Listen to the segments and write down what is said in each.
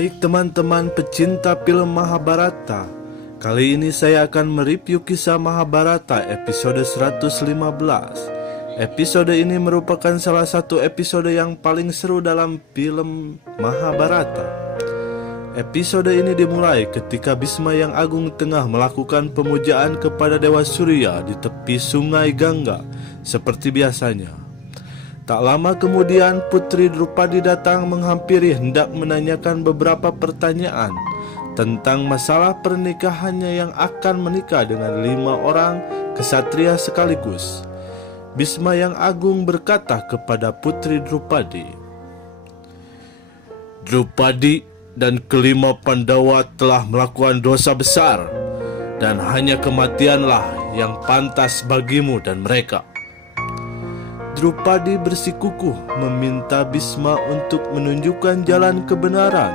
Baik teman-teman pecinta film Mahabharata, kali ini saya akan mereview kisah Mahabharata episode 115. Episode ini merupakan salah satu episode yang paling seru dalam film Mahabharata. Episode ini dimulai ketika Bhisma yang agung tengah melakukan pemujaan kepada Dewa Surya di tepi sungai Gangga seperti biasanya. Tak lama kemudian Putri Drupadi datang menghampiri hendak menanyakan beberapa pertanyaan tentang masalah pernikahannya yang akan menikah dengan 5 orang kesatria sekaligus. Bhisma yang agung berkata kepada Putri Drupadi, "Drupadi dan kelima Pandawa telah melakukan dosa besar, dan hanya kematianlah yang pantas bagimu dan mereka." Drupadi bersikukuh meminta Bhisma untuk menunjukkan jalan kebenaran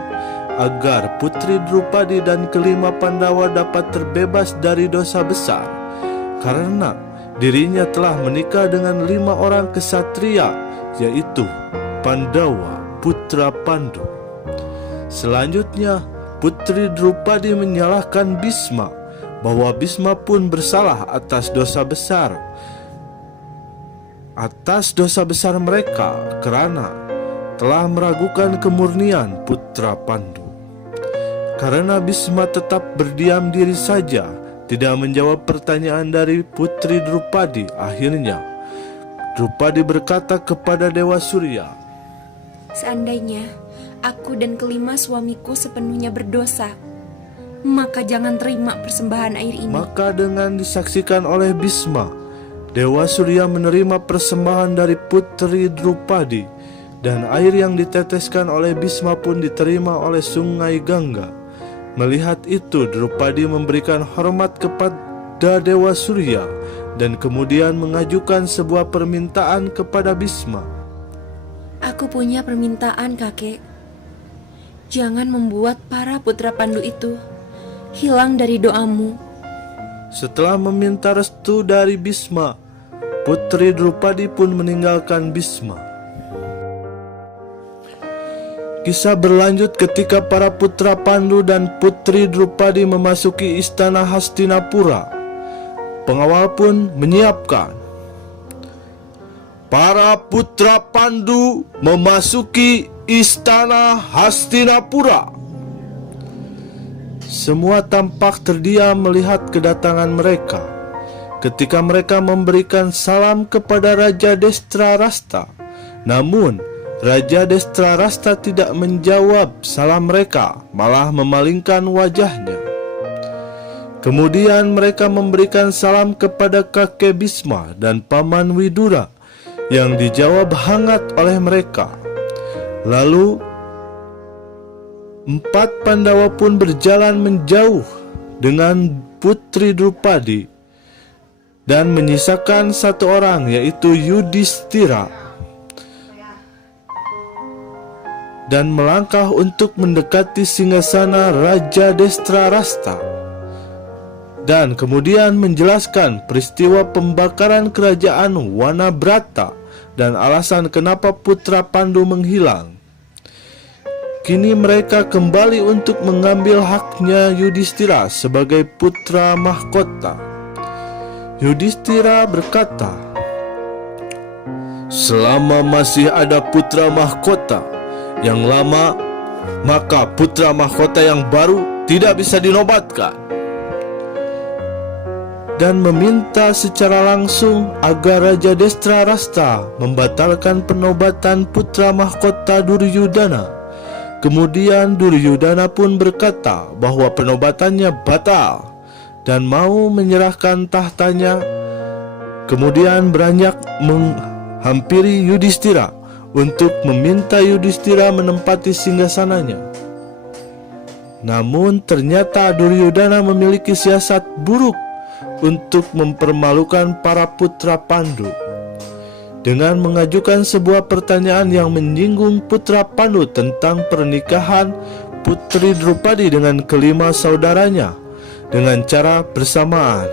agar Putri Drupadi dan kelima Pandawa dapat terbebas dari dosa besar, karena dirinya telah menikah dengan 5 orang kesatria, yaitu Pandawa putra Pandu. Selanjutnya Putri Drupadi menyalahkan Bhisma bahwa Bhisma pun bersalah atas dosa besar mereka karena telah meragukan kemurnian putra Pandu. Karena Bhisma tetap berdiam diri saja, tidak menjawab pertanyaan dari Putri Drupadi, akhirnya Drupadi berkata kepada Dewa Surya, "Seandainya aku dan kelima suamiku sepenuhnya berdosa, maka jangan terima persembahan air ini." Maka dengan disaksikan oleh Bhisma, Dewa Surya menerima persembahan dari Putri Drupadi, dan air yang diteteskan oleh Bhisma pun diterima oleh sungai Gangga. Melihat itu, Drupadi memberikan hormat kepada Dewa Surya dan kemudian mengajukan sebuah permintaan kepada Bhisma. "Aku punya permintaan, kakek. Jangan membuat para putra Pandu itu hilang dari doamu." Setelah meminta restu dari Bhisma, Putri Drupadi pun meninggalkan Bhisma. Kisah berlanjut ketika para putra Pandu dan Putri Drupadi memasuki istana Hastinapura. Pengawal pun menyiapkan. Para putra Pandu memasuki istana Hastinapura. Semua tampak terdiam melihat kedatangan mereka. Ketika mereka memberikan salam kepada Raja Destrarasta, namun Raja Destrarasta tidak menjawab salam mereka, malah memalingkan wajahnya. Kemudian mereka memberikan salam kepada kakek Bhisma dan paman Widura, yang dijawab hangat oleh mereka. Lalu 4 Pandawa pun berjalan menjauh dengan Putri Drupadi dan menyisakan 1 orang, yaitu Yudhishthira, dan melangkah untuk mendekati singgasana Raja Destrarasta, dan kemudian menjelaskan peristiwa pembakaran kerajaan Wanabrata dan alasan kenapa putra Pandu menghilang. Kini mereka kembali untuk mengambil haknya Yudhishthira sebagai putra mahkota. Yudhishthira berkata, "Selama masih ada putra mahkota yang lama, maka putra mahkota yang baru tidak bisa dinobatkan." Dan meminta secara langsung agar Raja Destrarasta membatalkan penobatan putra mahkota Duryudana. Kemudian Duryudana pun berkata bahwa penobatannya batal dan mau menyerahkan tahtanya. Kemudian beranjak menghampiri Yudhishthira untuk meminta Yudhishthira menempati singgasananya. Namun ternyata Duryudana memiliki siasat buruk untuk mempermalukan para putra Pandu dengan mengajukan sebuah pertanyaan yang menyinggung putra Pandu tentang pernikahan Putri Drupadi dengan kelima saudaranya dengan cara bersamaan,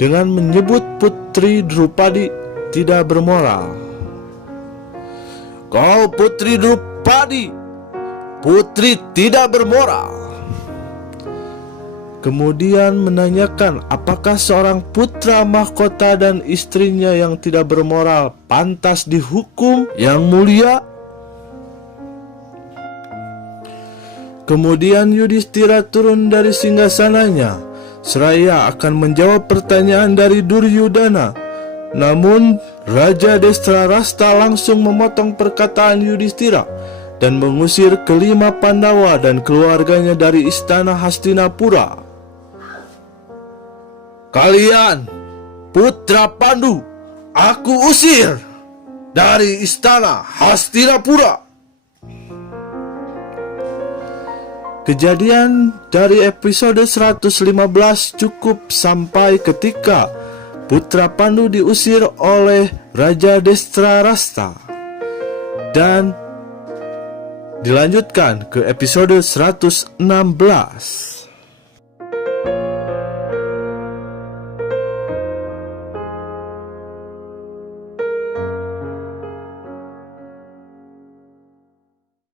dengan menyebut Putri Drupadi tidak bermoral. "Kau Putri Drupadi, putri tidak bermoral. Kemudian menanyakan apakah seorang putra mahkota dan istrinya yang tidak bermoral pantas dihukum yang mulia? Kemudian Yudhistira turun dari singgasananya seraya akan menjawab pertanyaan dari Duryudana. Namun Raja Destrarasta langsung memotong perkataan Yudhistira dan mengusir kelima Pandawa dan keluarganya dari istana Hastinapura. Kalian, putra Pandu, aku usir dari istana Hastinapura. Kejadian dari episode 115 cukup sampai ketika putra Pandu diusir oleh Raja Destrarasta. Dan dilanjutkan ke episode 116.